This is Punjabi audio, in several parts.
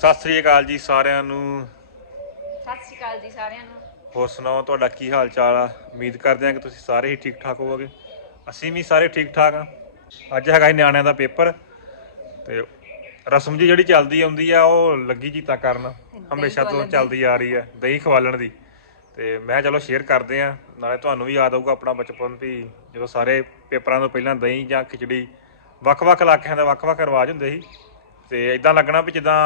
ਸਤਿ ਸ੍ਰੀ ਅਕਾਲ ਜੀ ਸਾਰਿਆਂ ਨੂੰ। ਸਤਿ ਸ਼੍ਰੀ ਅਕਾਲ ਜੀ ਸਾਰਿਆਂ ਨੂੰ। ਹੋਰ ਸੁਣਾਓ ਤੁਹਾਡਾ ਕੀ ਹਾਲ ਚਾਲ ਆ? ਉਮੀਦ ਕਰਦੇ ਹਾਂ ਕਿ ਤੁਸੀਂ ਸਾਰੇ ਹੀ ਠੀਕ ਠਾਕ ਹੋਵੋਗੇ। ਅਸੀਂ ਵੀ ਸਾਰੇ ਠੀਕ ਠਾਕ ਆ। ਅੱਜ ਹੈਗਾ ਸੀ ਨਿਆਣਿਆਂ ਦਾ ਪੇਪਰ ਤੇ ਰਸਮ ਜੀ ਜਿਹੜੀ ਚੱਲਦੀ ਆਉਂਦੀ ਆ ਉਹ ਲੱਗੀ ਜੀਤਾ ਕਰਨ। ਹਮੇਸ਼ਾ ਤੋਂ। ਚੱਲਦੀ ਆ ਰਹੀ ਆ ਦਹੀਂ ਖਵਾਲਣ ਦੀ। ਤੇ ਮੈਂ ਚਲੋ ਸ਼ੇਅਰ ਕਰਦੇ ਆ ਨਾਲੇ ਤੁਹਾਨੂੰ ਵੀ ਯਾਦ ਆਊਗਾ ਆਪਣਾ ਬਚਪਨ ਵੀ ਜਦੋਂ ਸਾਰੇ ਪੇਪਰਾਂ ਤੋਂ ਪਹਿਲਾਂ ਦਹੀਂ ਜਾਂ ਖਿਚੜੀ ਵੱਖ-ਵੱਖ ਇਲਾਕਿਆਂ ਦਾ ਵੱਖ-ਵੱਖ ਰਿਵਾਜ ਹੁੰਦੇ ਸੀ। ਤੇ ਇਦਾਂ ਲੱਗਣਾ ਵੀ ਜਿੱਦਾਂ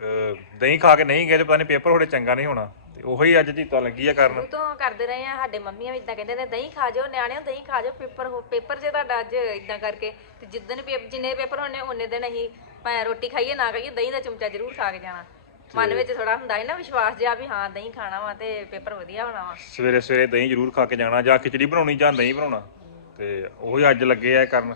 ਅਹ ਦਹੀਂ ਖਾ ਕੇ ਨਹੀਂ ਗਏ ਤੇ ਪਤਾ ਨਹੀਂ ਪੇਪਰ ਹੋੜੇ ਚੰਗਾ ਨਹੀਂ ਹੋਣਾ। ਤੇ ਉਹੀ ਅੱਜ ਜੀਤਾ ਲੱਗੀ ਆ ਕਰਨ ਤੋਂ ਕਰਦੇ ਰਹੇ ਆ ਸਾਡੇ ਮੰਮੀਆਂ ਵੀ ਇਦਾਂ ਕਹਿੰਦੇ ਨੇ ਦਹੀਂ ਖਾ ਜਾਓ ਨਿਆਣਿਓ ਦਹੀਂ ਖਾ ਜਾਓ ਪੇਪਰ ਹੋ ਪੇਪਰ ਜੇ ਤੁਹਾਡਾ ਅੱਜ ਇਦਾਂ ਕਰਕੇ ਤੇ ਜਿੱਦਣ ਪੇਪ ਜਿੰਨੇ ਪੇਪਰ ਹੋਣੇ ਉਹਨੇ ਦਿਨ ਅਸੀਂ ਭਾਵੇਂ ਰੋਟੀ ਖਾਈਏ ਨਾ ਖਾਈਏ ਦਹੀਂ ਦਾ ਚਮਚਾ ਜ਼ਰੂਰ ਖਾ ਕੇ ਜਾਣਾ। ਮਨ ਵਿੱਚ ਥੋੜਾ ਹੁੰਦਾ ਹੈ ਨਾ ਵਿਸ਼ਵਾਸ ਜਿਹਾ ਵੀ ਹਾਂ ਦਹੀਂ ਖਾਣਾ ਵਾ ਤੇ ਪੇਪਰ ਵਧੀਆ ਹੋਣਾ ਵਾ। ਸਵੇਰੇ ਸਵੇਰੇ ਦਹੀਂ ਜ਼ਰੂਰ ਖਾ ਕੇ ਜਾਣਾ ਜਾਂ ਖਿਚੜੀ ਬਣਾਉਣੀ ਜਾਂ ਦਹੀਂ ਬਣਾਉਣਾ। ਤੇ ਉਹੀ ਅੱਜ ਲੱਗੇ ਆ ਕਰਨ।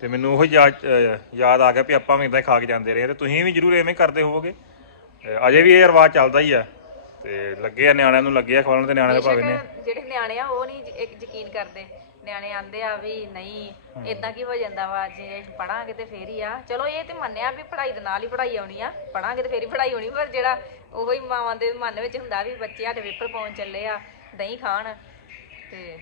ਤੇ ਮੈਨੂੰ ਉਹੀ ਯਾਦ, ਅਹ, ਯਾਦ ਆ ਗਿਆ ਵੀ ਆਪਾਂ ਵੀ ਇਦਾਂ ਖਾ ਕੇ ਜਾਂਦੇ ਰਹੇ। ਤੇ ਤੁਸੀਂ ਵੀ ਜ਼ਰੂਰ ਐਵੇਂ ਕਰਦੇ ਹੋਵੋਗੇ। ਅਹ, ਅਜੇ ਵੀ ਇਹ ਰਿਵਾਜ ਚੱਲਦਾ ਹੀ ਆ। ਤੇ ਲੱਗੇ ਆ ਨਿਆਣਿਆਂ ਨੂੰ, ਲੱਗੇ ਆ ਖਵਾਉਣ ਤੇ ਨਿਆਣਿਆਂ ਦੇ ਭਾਵੇਂ ਨੇ। ਬੇਸ਼ੱਕ ਜਿਹੜੇ ਨਿਆਣੇ ਆ, ਉਹ ਨਹੀਂ ਇੱਕ ਯਕੀਨ ਕਰਦੇ। ਨਿਆਣੇ ਆਂਦੇ ਆ ਵੀ ਨਹੀਂ ਇਦਾਂ ਕੀ ਹੋ ਜਾਂਦਾ ਵਾ? ਜੇ ਪੜਾਂਗੇ ਤੇ ਫੇਰ ਹੀ ਆ। ਚਲੋ, ਇਹ ਤੇ ਮੰਨਿਆ ਵੀ ਪੜ੍ਹਾਈ ਦੇ ਨਾਲ ਹੀ ਪੜ੍ਹਾਈ ਆਉਣੀ ਆ। ਪੜਾਂਗੇ ਤੇ ਫੇਰ ਹੀ ਪੜ੍ਹਾਈ ਹੋਣੀ ਪਰ ਜਿਹੜਾ ਉਹੀ ਮਾਵਾਂ ਦੇ ਮਨ ਵਿੱਚ ਹੁੰਦਾ ਵੀ ਬੱਚੇ ਸਾਡੇ ਪੇਪਰ ਪਾਉਣ ਚੱਲੇ ਆ, ਦਹੀਂ ਖਾਣ। ਤੇ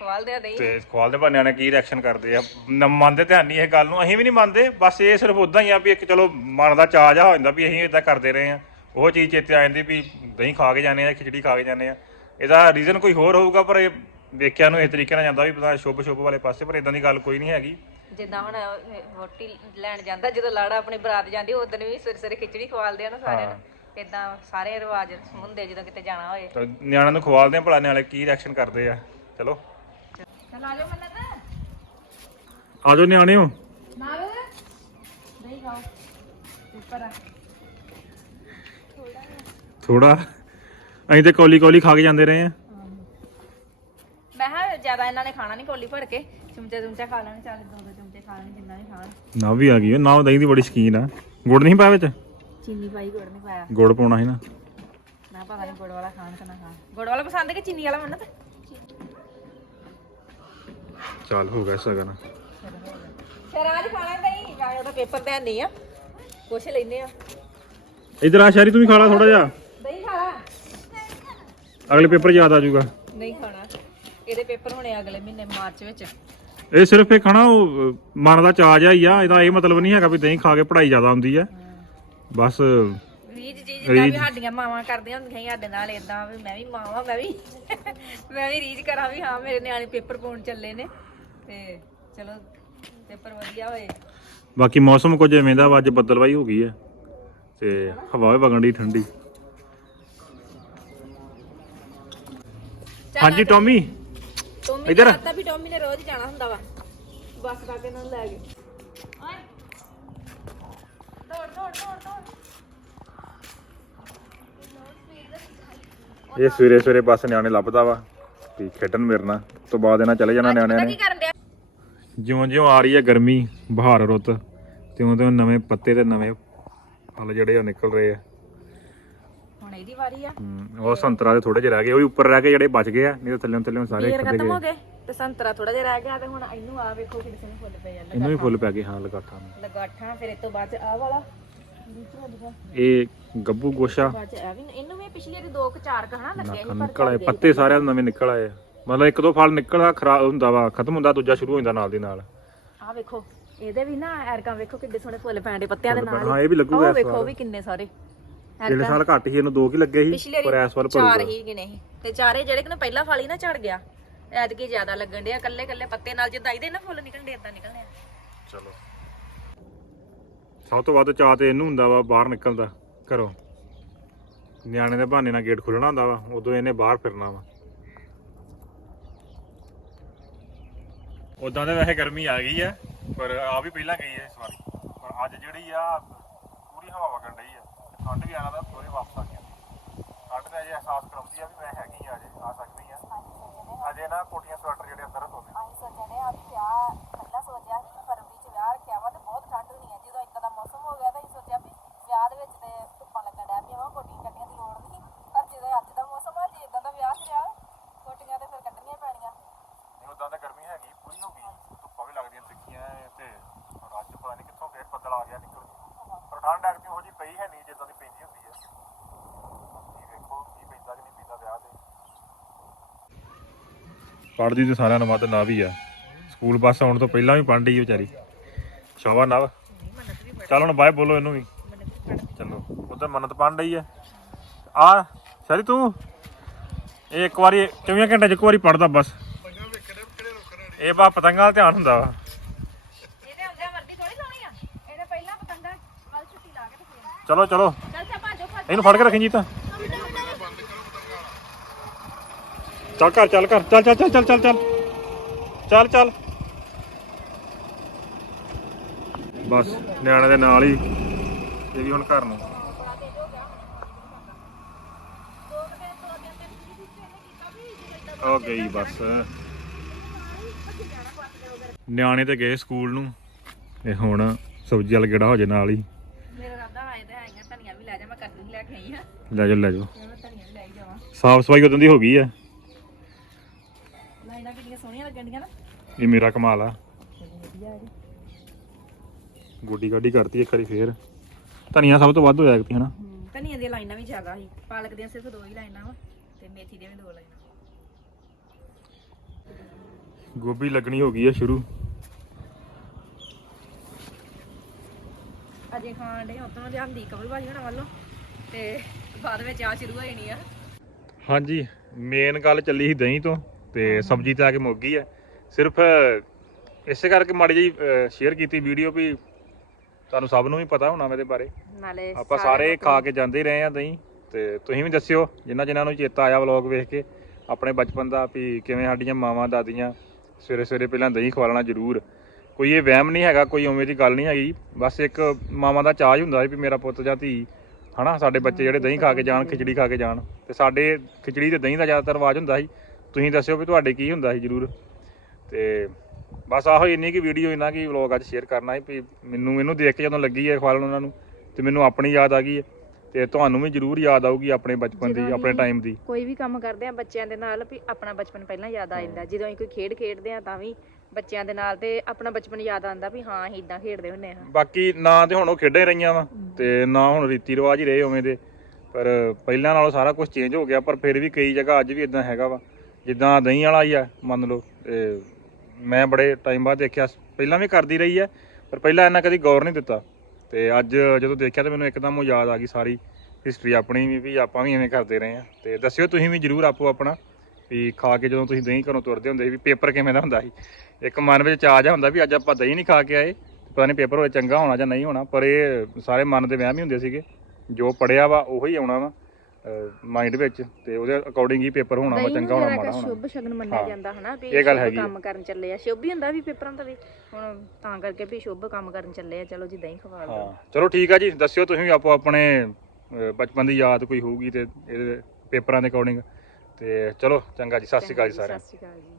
ਖਵਾਲਦੇ ਆ ਦਹੀਂ। ਤੇ ਖਵਾਲ ਦੇ ਨਿਆਣੇ ਕੀ ਰਿਐਕਸ਼ਨ ਕਰਦੇ ਆ? ਨ- ਮੰਨਦੇ ਧਿਆਨ ਨਹੀਂ ਇਹ ਗੱਲ ਨੂੰ ਅਸੀਂ ਵੀ ਨਹੀਂ ਮੰਨਦੇ। ਬਸ ਇਹ ਸਿਰਫ ਉਦਾਂ ਹੀ ਆ ਵੀ ਇੱਕ ਚਲੋ ਮਨ ਦਾ ਚਾਅ ਜਿਹਾ ਹੋ ਜਾਂਦਾ ਵੀ ਅਸੀਂ ਇਦਾਂ ਕਰਦੇ ਰਹੇ ਆ ਉਹ ਚੀਜ਼ ਚੇਤੇ ਆ ਜਾਂਦੀ ਵੀ ਦਹੀਂ ਖਾ ਕੇ ਜਾਂਦੇ ਆ ਖਿਚੜੀ ਖਾ ਕੇ ਜਾਂਦੇ ਆ। ਇਹਦਾ ਰੀਜ਼ਨ ਕੋਈ ਹੋਰ ਹੋਊਗਾ ਪਰ ਇਹ ਵੇਖਿਆ ਨੂੰ ਇਸ ਤਰੀਕੇ ਨਾਲ ਜਾਂਦਾ ਵੀ ਪਤਾ ਸ਼ੁਭ ਸ਼ੁਭ ਵਾਲੇ ਪਾਸੇ ਪਰ ਇਦਾਂ ਦੀ ਗੱਲ ਕੋਈ ਨਹੀਂ ਹੈਗੀ। ਜਿੱਦਾਂ ਹੁਣ ਵੋਟੀ ਲੈਣ ਜਾਂਦਾ ਜਦੋਂ ਲਾੜਾ ਆਪਣੀ ਬਰਾਤ ਜਾਂਦੀ ਉਦੋਂ ਵੀ ਸਵੇਰੇ ਸਵੇਰੇ ਖਿਚੜੀ ਖਵਾਲਦੇ ਆ ਨਾ ਸਾਰਿਆਂ ਨੂੰ। ਇਦਾਂ ਸਾਰੇ ਰਿਵਾਜ ਹੁੰਦੇ ਜਦੋਂ ਕਿਤੇ ਜਾਣਾ ਹੋਏ। ਤਾਂ ਨਿਆਣਿਆਂ ਨੂੰ ਖਵਾਲਦੇ ਆ ਭਲਾ ਨਿਆਣੇ ਕੀ ਰਿਐਕਸ਼ਨ ਕਰਦੇ ਆ। ਚਲੋ। ਚਲ ਆ ਜਾਓ ਮੰਨਤ ਆਜੋ ਨਿਆਣਿਓ ਨਾਲ। ਦਹੀਂ ਖਾਓ। ਉੱਪਰ ਆ। ਥੋੜਾ ਅਸੀਂ ਤੇ ਕੌਲੀ ਕੌਲੀ ਖਾ ਕੇ ਜਾਂਦੇ ਰਹੇ ਆ ਮੈਂ ਕਿਹਾ ਜ਼ਿਆਦਾ ਇਹਨਾਂ ਨੇ ਖਾਣਾ ਨਹੀਂ ਕੋਲੀ ਭਰ ਕੇ। ਚਮਚੇ ਚਮਚਾ ਖਾ ਲੈਣੇ ਚੱਲ ਦੋ ਦੋ ਚਮਚੇ ਖਾ ਲੈਣੇ ਜਿੰਨਾ ਵੀ ਖਾਣ। ਨਾ ਵੀ ਆ ਗਈ ਓ, ਨਾ ਦਹੀਂ ਦੀ ਬੜੀ ਸ਼ਕੀਨ ਆ। ਗੁੜ ਨਹੀਂ ਪਾਇਆ ਵਿੱਚ? ਚੀਨੀ ਪਾਈ ਗੁੜ ਨਹੀਂ ਪਾਇਆ। ਗੁੜ ਪਾਉਣਾ ਸੀ ਨਾ। ਨਾ ਪਤਾ ਨਹੀਂ ਗੁੜ ਵਾਲਾ ਖਾਣ ਕਿ ਨਾ ਖਾਣ। ਗੁੜ ਵਾਲਾ ਪਸੰਦ ਕਿ ਚੀਨੀ ਵਾਲਾ ਮੰਨਤ? ਚੱਲ ਹੋ ਗਿਆ ਸਗਨ। ਸ਼ਰਾਜ ਖਾਣਾ ਮੈਂ ਉਹਦਾ ਪੇਪਰ ਤੇ ਨਹੀਂ ਆ। ਕੁਛ ਲੈਨੇ ਆ। ਇਧਰ ਆ ਸ਼ਾਰੀ ਤੂੰ ਵੀ ਖਾ ਲਾ ਥੋੜਾ ਜਿਹਾ। ਦਹੀਂ ਖਾਣਾ। ਅਗਲੇ ਪੇਪਰ ਯਾਦ ਆ ਜਾਊਗਾ। ਨਹੀਂ ਖਾਣਾ। ਇਹਦੇ ਪੇਪਰ ਹੋਣੇ ਅਗਲੇ ਮਹੀਨੇ ਮਾਰਚ ਵਿੱਚ। ਇਹ ਸਿਰਫ ਇਹ ਖਾਣਾ ਉਹ ਮਨ ਦਾ ਚਾਅ ਜਿਹਾ ਹੀ ਆ। ਇਹਦਾ ਇਹ ਮਤਲਬ ਨਹੀਂ ਹੈਗਾ ਵੀ ਦਹੀਂ ਖਾ ਕੇ ਪੜ੍ਹਾਈ ਜ਼ਿਆਦਾ ਹੁੰਦੀ ਆ। ਬਸ ਰੀਜ ਜੀ ਜਿੱਦਾਂ ਵੀ ਸਾਡੀਆਂ ਮਾਵਾਂ ਕਰਦੀਆਂ ਹੁੰਦੀਆਂ ਸੀ ਸਾਡੇ ਨਾਲ ਇਦਾਂ ਵੀ ਮੈਂ ਵੀ ਮਾਵਾਂ ਮੈਂ ਵੀ ਮੈਂ ਵੀ ਰੀਜ ਕਰਾਂ ਵੀ ਹਾਂ ਮੇਰੇ ਨਿਆਣੇ ਪੇਪਰ ਪਾਉਣ ਚੱਲੇ ਨੇ। ਤੇ ਚਲੋ ਪੇਪਰ ਵਧੀਆ ਹੋਏ। ਬਾਕੀ ਮੌਸਮ ਕੁਝ ਐਵੇਂ ਦਾ ਵਾ ਅੱਜ ਬੱਦਲਵਾਈ ਹੋ ਗਈ ਹੈ। ਤੇ ਹਵਾ ਵੀ ਵਗਣ ਦੀ ਠੰਡੀ। ਹਾਂਜੀ ਟੌਮੀ। ਟੋਮੀ ਇੱਧਰ। ਨੇ ਵੀ ਟੋਮੀ ਨੇ ਰੋਜ਼ ਜਾਣਾ ਹੁੰਦਾ ਵਾ। ਬੱਸ ਕਰਕੇ ਨਾਲ ਲੈ ਗਏ। ਇਹ ਸਵੇਰੇ ਸਵੇਰੇ ਬੱਸ ਨਿਆਣੇ ਲੱਭਦਾ ਵਾ ਵੀ ਖੇਡਣ ਮੇਰੇ ਨਾਲ। ਤੋਂ ਬਾਅਦ ਇਹਨਾਂ ਚਲੇ ਜਾਣਾ ਨਿਆਣਿਆਂ ਨੇ। ਕੀ ਕਰਨ ਡਿਆ? ਜਿਉਂ ਜਿਉਂ ਆ ਰਹੀ ਹੈ ਗਰਮੀ ਬਹਾਰ ਰੁੱਤ ਤਿਉਂ ਤਿਉਂ ਨਵੇਂ ਪੱਤੇ ਤੇ ਨਵੇਂ ਫਲ ਜਿਹੜੇ ਉਹ ਨਿਕਲ ਰਹੇ ਆ। ਹੁਣ ਇਹਦੀ ਵਾਰੀ ਆ। ਉਹ ਸੰਤਰਾ ਦੇ ਥੋੜੇ ਜਿਹੇ ਰਹਿ ਗਏ ਉਹ ਵੀ ਉੱਪਰ ਰਹਿ ਕੇ ਜਿਹੜੇ ਬਚ ਗਏ ਆ ਨਹੀਂ ਤਾਂ ਥੱਲੇ ਥੱਲੇ ਸਾਰੇ ਖਤਮ ਹੋ ਗਏ। ਤੇ ਸੰਤਰਾ ਥੋੜਾ ਜਿਹਾ ਰਹਿ ਗਿਆ ਤੇ ਹੁਣ ਇਹਨੂੰ ਆ ਵੇਖੋ ਕਿੰਨੇ ਸੋਹਣੇ ਫੁੱਲ ਪਏ ਆ ਇਹਨੂੰ ਵੀ ਫੁੱਲ ਪੈ ਗਏ ਹਾਂ ਲਗਾਤਾਰ ਨੂੰ। ਲਗਾਠਾਂ ਫਿਰ ਇਹ ਤੋਂ ਬਾਅਦ ਵਾਲਾ। ਇਹ ਗੱਬੂ ਗੋਸ਼ਾ। ਬਾਅਦ ਚ ਇਹ ਵੀ ਇਹਨੂੰ ਵੀ ਪਿਛਲੇ ਦੇ ਦੋ ਕੁ ਚਾਰ ਕਹਣਾ ਲੱਗੇ ਸੀ ਪਰ ਨਿਕਲ ਆਏ। ਪੱਤੇ ਸਾਰਿਆਂ ਦੇ ਨਵੇਂ ਨਿਕਲ ਆਏ ਆ। ਮਤਲਬ ਇੱਕ ਦੋ ਫਲ ਨਿਕਲਦਾ ਖਰਾਬ ਹੁੰਦਾ ਵਾ ਖਤਮ ਹੁੰਦਾ ਦੂਜਾ ਸ਼ੁਰੂ ਹੋ ਜਾਂਦਾ ਨਾਲ ਦੀ ਨਾਲ। ਆਹ ਵੇਖੋ ਇਹਦੇ ਵੀ ਨਾ ਐਰਕਾਂ ਵੇਖੋ ਕਿੱਡੇ ਸੋਹਣੇ ਫੁੱਲ ਪੈਂਦੇ ਪੱਤਿਆਂ ਦੇ ਨਾਲ। ਹਾਂ ਇਹ ਵੀ ਲੱਗੂਗਾ ਉਹ ਇਸ ਵੇਖੋ ਵਾਰ। ਵੀ ਕਿੰਨੇ ਸਾਰੇ ਜਿਹੜੇ ਸਾਲ ਘੱਟ ਸੀ ਇਹਨੂੰ ਦੋ ਕੀ ਲੱਗੇ ਸੀ ਪਿਛਲੇ ਪਰ ਇਸ ਵਾਰ ਚਾਰ ਭਰੂਗਾ। ਹੀ ਗਿਣੇ ਸੀ। ਤੇ ਚਾਰੇ ਜਿਹੜੇ ਕਿ ਨਾ ਪਹਿਲਾ ਫਲ ਹੀ ਨਾ ਝੜ ਗਿਆ ਐਤਕੀ ਜ਼ਿਆਦਾ ਲੱਗਣ ਡਿਆ ਕੱਲੇ ਕੱਲੇ ਪੱਤੇ ਨਾਲ ਜਿੱਦਾਂ ਇਹਦੇ ਨਾ ਫੁੱਲ ਨਿਕਲਦੇ ਏਦਾਂ ਨਿਕਲਣੇ ਆ। ਚਲੋ। ਸਭ ਤੋਂ ਵੱਧ ਚਾਹ ਤੇ ਇਹਨੂੰ ਹੁੰਦਾ ਵਾ ਬਾਹਰ ਨਿਕਲਦਾ ਘਰੋਂ। ਨਿਆਣੇ ਦੇ ਬਹਾਨੇ ਨਾਲ ਗੇਟ ਖੁੱਲਣਾ ਹੁੰਦਾ ਵਾ ਉਦੋਂ ਇਹਨੇ ਬਾਹਰ ਫਿਰਨਾ ਵਾ। ਉਦਾਂ ਤਾਂ ਵੈਸੇ ਗਰਮੀ ਆ ਗਈ ਆ ਪਰ ਆ ਵੀ ਪਹਿਲਾਂ ਗਈ ਹੈ ਇਸ ਵਾਰੀ। ਪਰ ਅੱਜ ਜਿਹੜੀ ਆ ਪੂਰੀ ਹਵਾ ਵਗਣ ਡਈ ਆ। ਠੰਡ ਵੀ ਆਣਾ ਦਾ ਥੋੜੇ ਵਾਪਸ ਆ ਗਿਆ ਠੰਡ ਦਾ ਇਹ ਅਹਿਸਾਸ ਕਰਾਉਂਦੀ ਆ ਵੀ ਮੈਂ ਹੈਗੀ ਆ ਅਜੇ ਆ ਸਕਦੀ ਆ। ਅਜੇ ਨਾ ਕੋਟੀਆਂ ਸਵੈਟਰ ਜਿਹੜੇ ਅੰਦਰ ਧੋਦੇ ਅਸੀਂ ਸੋਚਿਆ ਨੇ ਅੱਜ ਵਿਆਹ ਪਹਿਲਾਂ ਸੋਚਿਆ ਸੀ ਕਿ ਫਰਵਰੀ ਚ ਵਿਆਹ ਰੱਖਿਆ ਵਾ ਤੇ ਬਹੁਤ ਠੰਡ ਹੋਣੀ ਹੈ ਜਦੋਂ ਇੱਕ ਦਾ ਮੌਸਮ ਹੋ ਗਿਆ ਤਾਂ ਅਸੀਂ ਸੋਚਿਆ ਵੀ ਵਿਆਹ ਦੇ ਵਿੱਚ ਤੇ ਧੁੱਪਾਂ ਲੱਗਣ ਡਿਆ ਪਈਆਂ ਵਾ ਕੋਟੀਆਂ ਕੱਢੀਆਂ ਦੀ ਲੋੜ ਨਹੀਂ ਪਰ ਜਦੋਂ ਅੱਜ ਦਾ ਮੌਸਮ ਆ ਜੇ ਇਦਾਂ ਦਾ ਵਿਆਹ ਚ ਰਿਹਾ ਕੋਟੀਆਂ ਤੇ ਫਿਰ ਕੱਢਣੀਆਂ ਪੈਣੀਆਂ ਨਹੀਂ ਉਦਾਂ ਤਾਂ ਗਰਮੀ ਹੈਗੀ ਪੂਰੀ ਹੋ ਗਈ ਧੁੱਪਾਂ ਵੀ ਲੱਗਦੀਆਂ ਤਿੱਖੀਆਂ ਤੇ ਹੁਣ ਅੱਜ ਪਤਾ ਨਹੀਂ ਕਿੱਥੋਂ ਫੇਰ ਬੱਦਲ ਆ ਗਿਆ ਨਿਕਲ ਕੇ ਪਰ ਠੰਡ ਐਕਟੀ ਹੋ ਜੀ ਪਈ ਪਈ ਹੈ ਨਹੀਂ ਜਿੱਦਾਂ ਦੀ ਪੈਂਦੀ ਹੁੰਦੀ ਹੈ ਕੀ ਵੇਖੋ ਕੀ ਪੈਂਦਾ ਕਿ ਨਹੀਂ ਪੈਂਦਾ ਵਿਆਹ ਤੇ ਪੜਦੀ ਤੇ ਸਾਰਿਆਂ ਨੂੰ ਵੱਧ ਨਾ ਵੀ ਆ। ਸਕੂਲ ਬੱਸ ਆਉਣ ਤੋਂ ਪਹਿਲਾਂ ਵੀ ਪੜ੍ਹਦੀ ਵਿਚਾਰੀ। ਸ਼ੋਭਾ ਨਵ। ਚੱਲ ਹੁਣ ਬਾਏ ਬੋਲੋ ਇਹਨੂੰ ਵੀ। ਚਲੋ ਉਧਰ ਮੰਨਤ ਡਈ ਆ। ਆ ਸ਼ਰੀ ਤੂੰ? ਇਹ ਇੱਕ ਵਾਰੀ 24 ਘੰਟੇ ਚ ਇੱਕ ਵਾਰੀ ਪੜਦਾ ਬਸ। ਇਹ ਬਾ ਪਤੰਗਾਂ ਦਾ ਧਿਆਨ ਹੁੰਦਾ ਵਾ। ਤੇ ਚਲੋ ਚਲੋ। ਇਹਨੂੰ ਫੜ ਕੇ ਰੱਖੀ ਜੀਤਾ। ਚੱਲ ਘਰ ਚੱਲ ਘਰ ਚੱਲ ਚੱਲ ਚੱਲ ਚੱਲ ਚੱਲ ਚੱਲ। ਚੱਲ ਚੱਲ। ਬਸ ਨਿਆਣੇ ਦੇ ਨਾਲ ਹੀ। ਇਹ ਵੀ ਹੁਣ ਘਰ ਨੂੰ। ਉਹ ਗਈ ਬਸ। ਨਿਆਣੇ ਤੇ ਗਏ ਸਕੂਲ ਨੂੰ। ਇਹ ਹੁਣ ਸਬਜ਼ੀ ਵਾਲਾ ਗੇੜਾ ਹੋ ਜੇ ਨਾਲ ਹੀ। ਮੇਰੇ ਰਾਦਾ ਆਏ ਤੇ ਆਈਆਂ ਧਨੀਆ ਵੀ ਲੈ ਜਾ ਮੈਂ ਵੀ ਲੈ ਕੇ ਆਈ ਆ। ਲੈ ਜਾਓ ਲੈ ਜਾਵਾਂ। ਸਾਫ਼ ਸਫ਼ਾਈ ਉਦੋਂ ਦੀ ਹੋ ਗਈ ਆ ਲਾਈਨਾਂ ਕਿੰਨੀਆਂ ਸੋਹਣੀਆਂ ਲੱਗਣ ਡੀਆਂ ਨਾ ਇਹ ਮੇਰਾ ਕਮਾਲ ਆ। ਗੋਡੀ ਗਾਡੀ ਕਰਤੀ ਇੱਕ ਵਾਰੀ ਫੇਰ। ਧਨੀਆ ਸਭ ਤੋਂ ਵੱਧ ਹੋਇਆ ਕਿ ਹਨਾ? ਧਨੀਆ ਦੀਆਂ ਲਾਈਨਾਂ ਵੀ ਜ਼ਿਆਦਾ ਸੀ। ਪਾਲਕ ਦੀਆਂ ਸਿਰਫ ਦੋ ਹੀ ਲਾਈਨਾਂ ਵਾ ਤੇ ਮੇਥੀ ਦੀਆਂ ਵੀ ਦੋ ਲਾਈਨਾਂ। ਗੋਭੀ ਲੱਗਣੀ ਹੋ ਗਈ ਆ ਸ਼ੁਰੂ। ਅਜੇ ਖਾਣ ਦੇ ਉਤੋਂ ਲਿਆਂਦੀ ਕਮਲ ਭਾਜੀ ਹੋਣਾ ਵੱਲੋਂ ਤੇ ਬਾਅਦ ਵਿੱਚ ਆ ਸ਼ੁਰੂ ਹੋ ਜਾਣੀ ਆ। ਹਾਂਜੀ ਮੇਨ ਗੱਲ ਚੱਲੀ ਸੀ ਦਹੀਂ ਤੋਂ ਤੇ ਸਬਜ਼ੀ ਤੇ ਆ ਕੇ ਮੁੱਕ ਗਈ ਆ। ਸਿਰਫ ਇਸੇ ਕਰਕੇ ਮਾੜੀ ਜਿਹੀ ਸ਼ੇਅਰ ਕੀਤੀ ਵੀਡੀਓ ਵੀ ਤੁਹਾਨੂੰ ਸਭ ਨੂੰ ਵੀ ਪਤਾ ਹੋਣਾ ਮੇਰੇ ਬਾਰੇ। ਨਾਲੇ ਆਪਾਂ ਸਾਰੇ ਖਾ ਕੇ ਜਾਂਦੇ ਹੀ ਰਹੇ ਆ ਦਹੀਂ ਤੇ ਤੁਸੀਂ ਵੀ ਦੱਸਿਓ ਜਿਨ੍ਹਾਂ ਜਿਨ੍ਹਾਂ ਨੂੰ ਚੇਤਾ ਆਇਆ ਵਲੌਗ ਵੇਖ ਕੇ ਆਪਣੇ ਬਚਪਨ ਦਾ ਵੀ ਕਿਵੇਂ ਸਾਡੀਆਂ ਮਾਵਾਂ ਦਾਦੀਆਂ ਸਵੇਰੇ ਸਵੇਰੇ ਪਹਿਲਾਂ ਦਹੀਂ ਖਵਾਲਣਾ ਜ਼ਰੂਰ। ਕੋਈ ਇਹ ਵਹਿਮ ਨਹੀਂ ਹੈਗਾ ਕੋਈ ਉਵੇਂ ਦੀ ਗੱਲ ਨਹੀਂ ਹੈਗੀ। ਬਸ ਇੱਕ ਮਾਵਾਂ ਦਾ ਚਾਹ ਹੁੰਦਾ ਸੀ ਵੀ ਮੇਰਾ ਪੁੱਤ ਜਾਂ ਧੀ ਹਨਾ ਸਾਡੇ ਬੱਚੇ ਜਿਹੜੇ ਦਹੀਂ ਖਾ ਕੇ ਜਾਣ ਖਿਚੜੀ ਖਾ ਕੇ ਜਾਣ। ਤੇ ਸਾਡੇ ਖਿਚੜੀ ਤੇ ਦਹੀਂ ਦਾ ਜ਼ਿਆਦਾਤਰ ਰਿਵਾਜ ਹੁੰਦਾ ਸੀ। ਤੁਸੀਂ ਦੱਸਿਓ ਵੀ ਤੁਹਾਡੇ ਕੀ ਹੁੰਦਾ ਸੀ ਜ਼ਰੂਰ। ਤੇ ਬਸ ਆਹੋ ਇੰਨੀ ਕੀ ਵੀਡੀਓ ਇੰਨਾ ਕੀ ਵਲੌਗ ਅੱਜ ਸ਼ੇਅਰ ਕਰਨਾ ਹੈ ਵੀ ਮੈਨੂੰ ਇਹਨੂੰ ਦੇਖ ਕੇ ਜਦੋਂ ਲੱਗੀ ਹੈ ਖਵਾਲਣ ਉਹਨਾਂ ਨੂੰ ਤੇ ਮੈਨੂੰ ਆਪਣੀ ਯਾਦ ਆ ਗਈ ਹੈ। ਤੇ ਤੁਹਾਨੂੰ ਵੀ ਜ਼ਰੂਰ ਯਾਦ ਆਊਗੀ ਆਪਣੇ ਬਚਪਨ ਦੀ ਆਪਣੇ ਟਾਈਮ ਦੀ। ਕੋਈ ਵੀ ਕੰਮ ਕਰਦੇ ਆ ਬੱਚਿਆਂ ਦੇ ਨਾਲ ਵੀ ਆਪਣਾ ਬਚਪਨ ਪਹਿਲਾਂ ਯਾਦ ਆ ਜਾਂਦਾ। ਜਦੋਂ ਅਸੀਂ ਕੋਈ ਖੇਡ ਖੇਡਦੇ ਆ ਤਾਂ ਵੀ ਬੱਚਿਆਂ ਦੇ ਨਾਲ ਤੇ ਆਪਣਾ ਬਚਪਨ ਯਾਦ ਆਉਂਦਾ ਵੀ ਹਾਂ ਅਸੀਂ ਇਦਾਂ ਖੇਡਦੇ ਹੁੰਦੇ ਆ ਬਾਕੀ ਨਾ ਤੇ ਹੁਣ ਉਹ ਖੇਡਾਂ ਹੀ ਰਹੀਆਂ ਵਾ ਤੇ ਨਾ ਹੁਣ ਰੀਤੀ ਰਿਵਾਜ ਹੀ ਰਹੇ ਉਵੇਂ ਦੇ। ਪਰ ਪਹਿਲਾਂ ਨਾਲੋਂ ਸਾਰਾ ਕੁਝ ਚੇਂਜ ਹੋ ਗਿਆ ਪਰ ਫਿਰ ਵੀ ਕਈ ਜਗ੍ਹਾ ਅੱਜ ਵੀ ਇਦਾਂ ਹੈਗਾ ਵਾ। ਜਿੱਦਾਂ ਦਹੀਂ ਵਾਲਾ ਹੀ ਆ ਮੰਨ ਲਓ ਮੈਂ ਬੜੇ ਟਾਈਮ ਬਾਅਦ ਦੇਖਿਆ, ਪਹਿਲਾਂ ਵੀ ਕਰਦੀ ਰਹੀ ਹੈ, ਪਰ ਪਹਿਲਾਂ ਇਹਨਾਂ ਕਦੀ ਗੌਰ ਨਹੀਂ ਦਿੱਤਾ। ਤੇ ਅੱਜ ਜਦੋਂ ਦੇਖਿਆ ਤਾਂ ਮੈਨੂੰ ਇੱਕਦਮ ਉਹ ਯਾਦ ਆ ਗਈ ਸਾਰੀ ਹਿਸਟਰੀ ਆਪਣੀ ਵੀ ਵੀ ਆਪਾਂ ਵੀ ਐਵੇਂ ਕਰਦੇ ਰਹੇ ਆ ਤੇ ਦੱਸਿਓ ਤੁਸੀਂ ਵੀ ਜਰੂਰ ਆਪੋ ਆਪਣਾ, ਵੀ ਖਾ ਕੇ ਜਦੋਂ ਤੁਸੀਂ ਦਹੀਂ ਘਰੋਂ ਤੁਰਦੇ ਹੁੰਦੇ ਸੀ, ਵੀ ਪੇਪਰ ਕਿਵੇਂ ਦਾ ਹੁੰਦਾ ਸੀ? ਇੱਕ ਮਨ ਵਿੱਚ ਚਾਅ ਜਿਹਾ ਹੁੰਦਾ ਵੀ ਅੱਜ ਆਪਾਂ ਦਹੀਂ ਨਹੀਂ ਖਾ ਕੇ ਆਏ, ਪਤਾ ਨਹੀਂ ਪੇਪਰ ਹੋਏ ਚੰਗਾ ਹੋਣਾ ਜਾਂ ਨਹੀਂ ਹੋਣਾ, ਪਰ ਇਹ ਸਾਰੇ ਮਨ ਦੇ ਵਹਿਮ ਹੀ ਹੁੰਦੇ ਸੀਗੇ। ਜੋ ਪੜਿਆ ਵਾ, ਉਹੀ ਆਉਣਾ ਵਾ। ਮਾਈਂਡ ਵਿੱਚ ਤੇ ਉਹਦੇ ਅਕੋਰਡਿੰਗ ਹੀ ਪੇਪਰ ਹੋਣਾ ਵਾ ਚੰਗਾ ਹੋਣਾ ਮਾੜਾ ਹੋਣਾ ਸ਼ੁਭ ਸ਼ਗਨ ਮੰਨਿਆ। ਜਾਂਦਾ ਹਨਾ ਵੀ ਇਹ ਗੱਲ ਹੈਗੀ। ਕੰਮ ਕਰਨ ਚੱਲੇ ਆ ਸ਼ੁਭ ਹੀ ਹੁੰਦਾ ਵੀ ਪੇਪਰਾਂ ਦਾ ਵੀ ਹੁਣ ਤਾਂ ਕਰਕੇ ਵੀ ਸ਼ੁਭ ਕੰਮ ਕਰਨ ਚੱਲੇ ਆ ਚਲੋ ਜੀ ਦਹੀਂ ਖਵਾ ਲਓ ਹਾਂ ਚਲੋ ਠੀਕ ਆ ਜੀ ਦੱਸਿਓ ਤੁਸੀਂ ਆਪੋ ਆਪਣੇ ਬਚਪਨ ਦੀ ਯਾਦ ਕੋਈ ਹੋਊਗੀ ਤੇ ਇਹਦੇ ਪੇਪਰਾਂ ਦੇ ਅਕੋਰਡਿੰਗ ਤੇ ਚਲੋ ਚੰਗਾ ਜੀ ਸਤਿ ਸ਼੍ਰੀ ਅਕਾਲ ਜੀ ਸਾਰਿਆਂ ਸਤਿ ਸ਼੍ਰੀ ਅਕਾਲ ਜੀ